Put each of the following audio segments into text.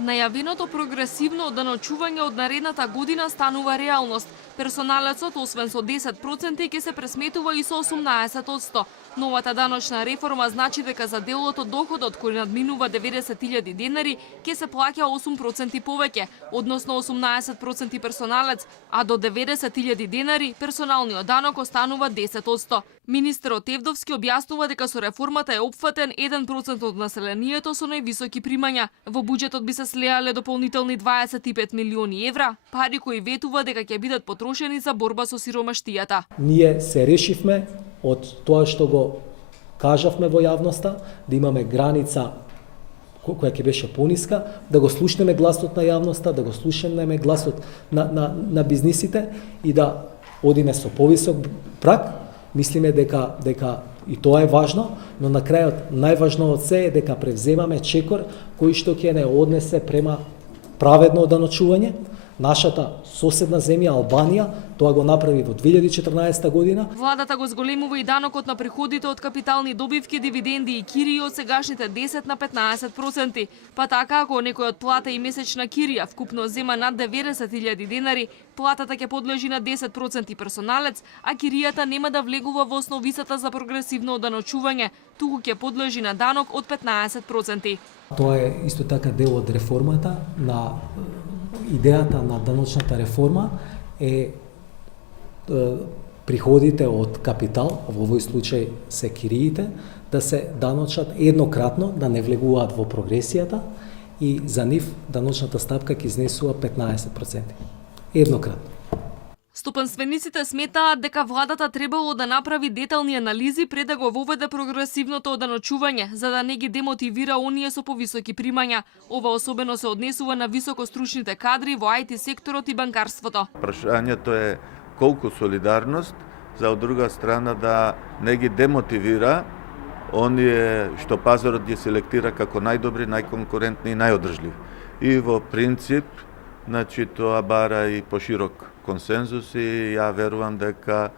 Најавеното прогресивно оданочување од наредната година станува реалност. Персоналецот, освен со 10%, ќе се пресметува и со 18%. Новата даночна реформа значи дека за делот од доходот кој надминува 90.000 денари ќе се плаќа 8% повеќе, односно 18% персоналец, а до 90.000 денари персоналниот данок останува 10%. Министерот Тевдовски објаснува дека со реформата е опфатен 1% од населението со највисоки примања. Во буџетот би се слеале дополнителни 25 милиони евра, пари кои ветува дека ќе бидат потрошени за борба со сиромаштијата. Ние се решивме од тоа што го кажавме во јавноста, да имаме граница која ќе беше пониска, да го слушнеме гласот на јавноста, да го слушнеме гласот на бизнисите и да одиме со повисок праг. Мислиме дека и тоа е важно, но на крајот најважно од се е дека превземаме чекор кој што ќе не однесе према праведно оданочување. Нашата соседна земја Албанија тоа го направи во 2014 година. Владата го зголемува и данокот на приходите од капитални добивки, дивиденди и кирии од сегашните 10 на 15%. Па така, ако некој од плата и месечна кирија вкупно зема над 90.000 денари, платата ќе подлежи на 10% персоналец, а киријата нема да влегува во основицата за прогресивно оданочување, туку ќе подлежи на данок од 15%. Тоа е исто така дел од реформата. На идејата на даночната реформа е приходите од капитал, во овој случај се кириите, да се даночат еднократно, да не влегуваат во прогресијата и за нив даночната стапка ќе изнесува 15%. Еднократно. Стопанствениците сметаат дека владата требало да направи детални анализи пред да го воведе прогресивното оданочување, за да не ги демотивира оние со повисоки примања. Ова особено се однесува на високостручните кадри во IT секторот и банкарството. Прашањето е колку солидарност, за од друга страна да не ги демотивира оние што пазарот ги селектира како најдобри, најконкурентни и најодржливи. И во принцип, значи тоа бара и поширок консензус и ја верувам дека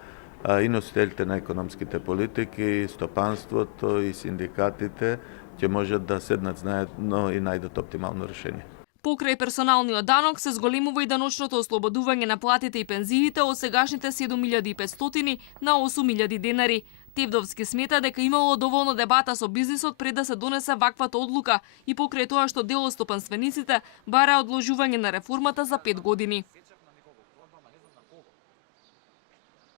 и носителите на економските политики, и стопанството, и синдикатите ќе можат да седнат заедно и најдат оптимално решение. Покрај персоналниот данок се зголемува и даночното ослободување на платите и пензиите од сегашните 7.500 на 8.000 денари. Тевдовски смета дека имало доволно дебата со бизнисот пред да се донесе ваквата одлука и покрај тоа што дел од стопанствениците бара одложување на реформата за 5 години.